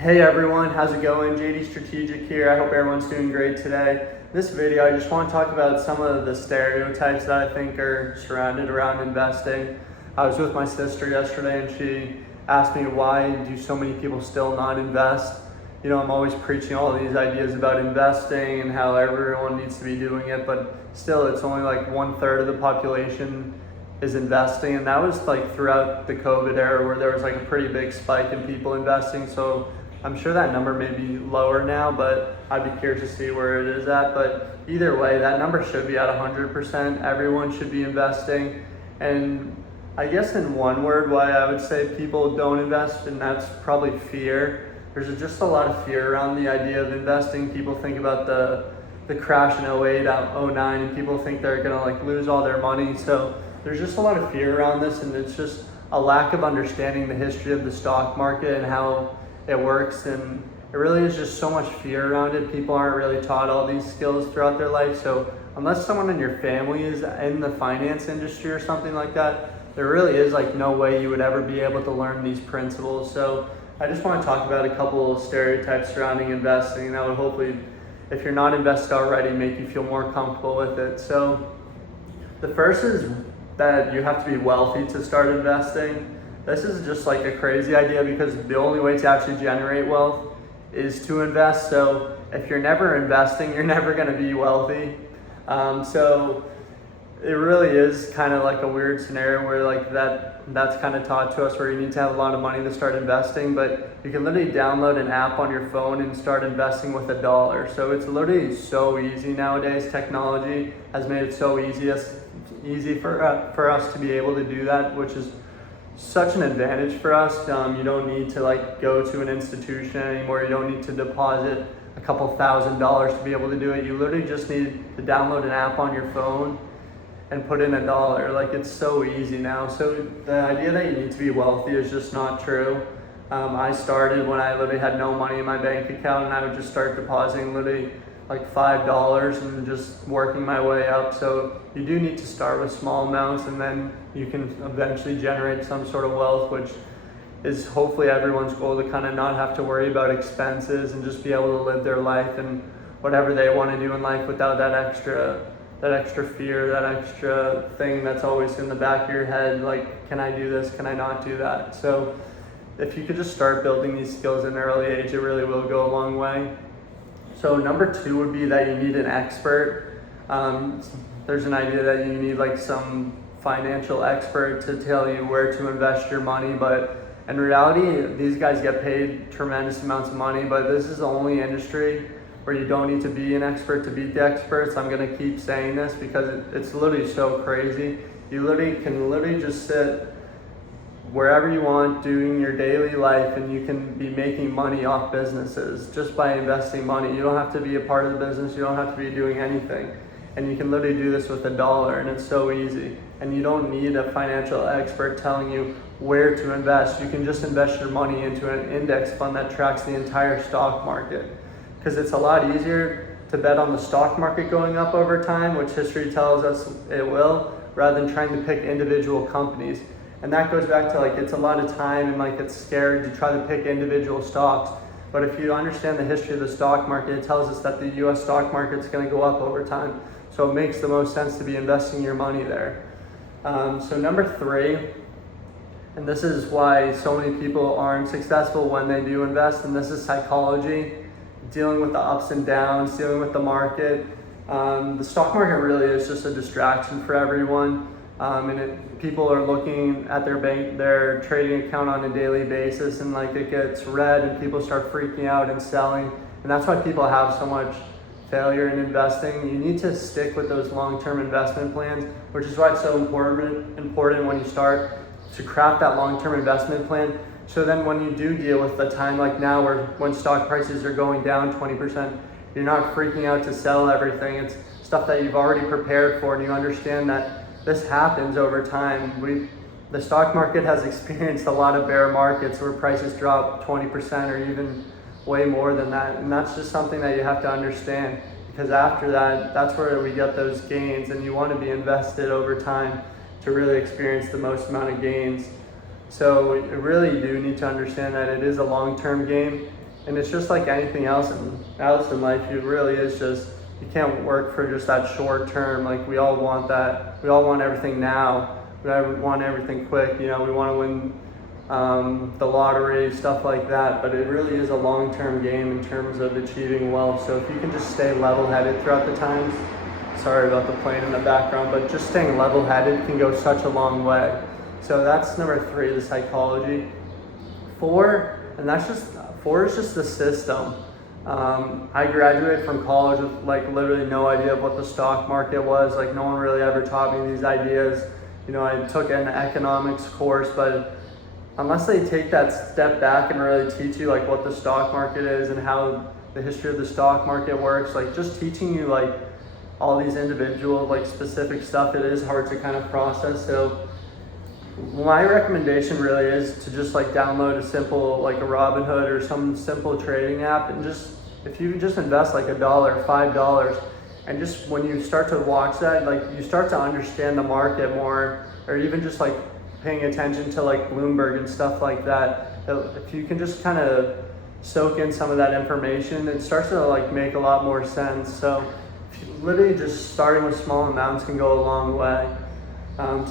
Hey everyone, how's it going? JD Strategic here. I hope everyone's doing great today. In this video, I just want to talk about some of the stereotypes that I think are surrounded around investing. I was with my sister yesterday and she asked me, why do so many people still not invest? You know, I'm always preaching all these ideas about investing and how everyone needs to be doing it, but still it's only like 1/3 of the population is investing, and that was like throughout the COVID era where there was like a pretty big spike in people investing. So I'm sure that number may be lower now, but I'd be curious to see where it is at. But either way, that number should be at 100%. Everyone should be investing. And I guess in one word, why I would say people don't invest, and that's probably fear. There's just a lot of fear around the idea of investing. People think about the crash in 08, 09, and people think they're gonna like lose all their money. So there's just a lot of fear around this, and it's just a lack of understanding the history of the stock market and how it works, and it really is just so much fear around it. People aren't really taught all these skills throughout their life. So unless someone in your family is in the finance industry or something like that, there really is like no way you would ever be able to learn these principles. So I just want to talk about a couple of stereotypes surrounding investing, and that would hopefully, if you're not invested already, make you feel more comfortable with it. So the first is that you have to be wealthy to start investing. This is just like a crazy idea because the only way to actually generate wealth is to invest. So if you're never investing, you're never going to be wealthy. So it really is kind of like a weird scenario where like that's kind of taught to us, where you need to have a lot of money to start investing, but you can literally download an app on your phone and start investing with $1. So it's literally so easy nowadays. Technology has made it so easy for us to be able to do that, which is such an advantage for us. You don't need to like go to an institution anymore. You don't need to deposit a couple $1,000s to be able to do it. You literally just need to download an app on your phone and put in $1. Like, it's so easy now. So the idea that you need to be wealthy is just not true. I started when I literally had no money in my bank account, and I would just start depositing literally like $5 and just working my way up. So you do need to start with small amounts, and then you can eventually generate some sort of wealth, which is hopefully everyone's goal, to kind of not have to worry about expenses and just be able to live their life and whatever they want to do in life without that extra fear, that extra thing that's always in the back of your head, like, can I do this, can I not do that? So if you could just start building these skills at an early age, it really will go a long way. So number 2 would be that you need an expert. There's an idea that you need like some financial expert to tell you where to invest your money, but in reality, these guys get paid tremendous amounts of money, but this is the only industry where you don't need to be an expert to beat the experts. I'm gonna keep saying this because it's literally so crazy. You can just sit wherever you want, doing your daily life, and you can be making money off businesses just by investing money. You don't have to be a part of the business. You don't have to be doing anything. And you can literally do this with $1, and it's so easy. And you don't need a financial expert telling you where to invest. You can just invest your money into an index fund that tracks the entire stock market, because it's a lot easier to bet on the stock market going up over time, which history tells us it will, rather than trying to pick individual companies. And that goes back to like, it's a lot of time, and like it's scary to try to pick individual stocks. But if you understand the history of the stock market, it tells us that the US stock market is going to go up over time. So it makes the most sense to be investing your money there. So number 3, and this is why so many people aren't successful when they do invest, and this is psychology, dealing with the ups and downs, dealing with the market. The stock market really is just a distraction for everyone. People are looking at their trading account on a daily basis, and like it gets red and people start freaking out and selling. And that's why people have so much failure in investing. You need to stick with those long-term investment plans, which is why it's so important when you start to craft that long-term investment plan. So then when you do deal with the time like now, when stock prices are going down 20%, you're not freaking out to sell everything. It's stuff that you've already prepared for, and you understand that this happens over time. The stock market has experienced a lot of bear markets where prices drop 20% or even way more than that. And that's just something that you have to understand, because after that, that's where we get those gains, and you want to be invested over time to really experience the most amount of gains. So you really do need to understand that it is a long-term game. And it's just like anything else in life. It really is just, you can't work for just that short term. Like we all want that. We all want everything now. We want everything quick. We want to win the lottery, stuff like that. But it really is a long-term game in terms of achieving wealth. So if you can just stay level-headed throughout the times, sorry about the plane in the background, but just staying level-headed can go such a long way. So that's number 3, the psychology. 4 is just the system. I graduated from college with literally no idea of what the stock market was. No one really ever taught me these ideas. I took an economics course, but unless they take that step back and really teach you what the stock market is and how the history of the stock market works, just teaching you all these individual specific stuff, it is hard to kind of process. So my recommendation really is to just download a simple a Robinhood or some simple trading app, and just if you just invest $1, $5, and just when you start to watch that, you start to understand the market more, or even just paying attention to Bloomberg and stuff like that. If you can just kind of soak in some of that information, it starts to make a lot more sense. So literally just starting with small amounts can go a long way.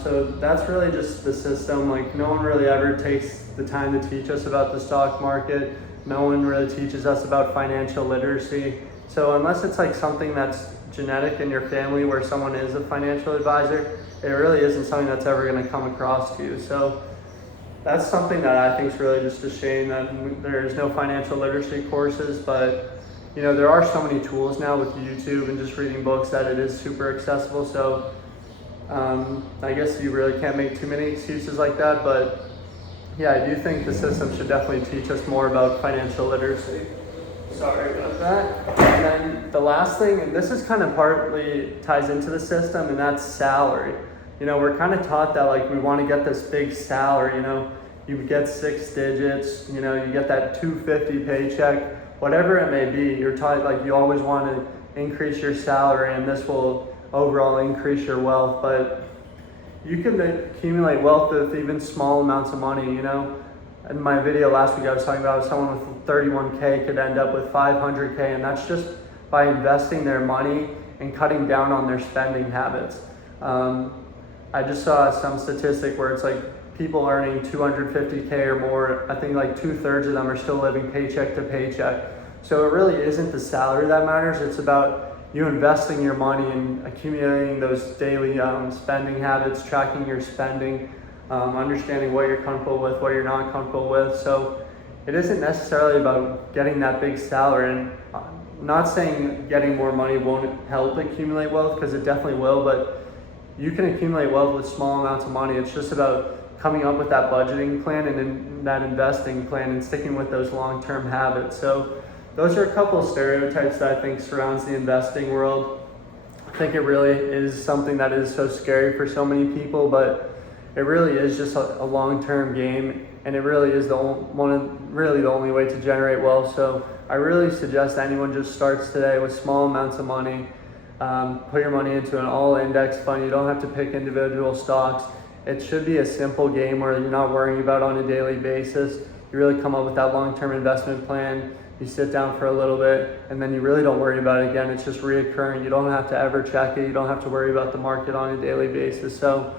So that's really just the system. No one really ever takes the time to teach us about the stock market. No one really teaches us about financial literacy. So unless it's something that's genetic in your family where someone is a financial advisor, it really isn't something that's ever going to come across to you. So that's something that I think is really just a shame that there's no financial literacy courses. But there are so many tools now with YouTube and just reading books that it is super accessible. So I guess you really can't make too many excuses like that, but yeah, I do think the system should definitely teach us more about financial literacy. Sorry about that. And then the last thing, and this is kind of partly ties into the system, and that's salary. We're kind of taught that we want to get this big salary, you get 6 digits, you get that $250 paycheck, whatever it may be. You're taught you always want to increase your salary, and this will overall increase your wealth. But you can accumulate wealth with even small amounts of money. In my video last week I was talking about someone with 31K could end up with 500K, and that's just by investing their money and cutting down on their spending habits. I just saw some statistic where it's people earning 250K or more, I think 2/3 of them are still living paycheck to paycheck. So it really isn't the salary that matters. It's about you investing your money and accumulating those daily spending habits, tracking your spending, understanding what you're comfortable with, what you're not comfortable with. So it isn't necessarily about getting that big salary. And I'm not saying getting more money won't help accumulate wealth, because it definitely will, but you can accumulate wealth with small amounts of money. It's just about coming up with that budgeting plan and in that investing plan and sticking with those long-term habits. So those are a couple of stereotypes that I think surrounds the investing world. I think it really is something that is so scary for so many people, but it really is just a long-term game, and it really is the only way to generate wealth. So I really suggest anyone just starts today with small amounts of money. Put your money into an all-index fund. You don't have to pick individual stocks. It should be a simple game where you're not worrying about on a daily basis. You really come up with that long-term investment plan. You sit down for a little bit, and then you really don't worry about it again. It's just reoccurring. You don't have to ever check it. You don't have to worry about the market on a daily basis. So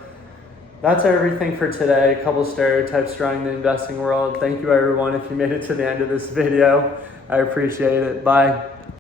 that's everything for today. A couple stereotypes surrounding the investing world. Thank you, everyone, if you made it to the end of this video. I appreciate it. Bye.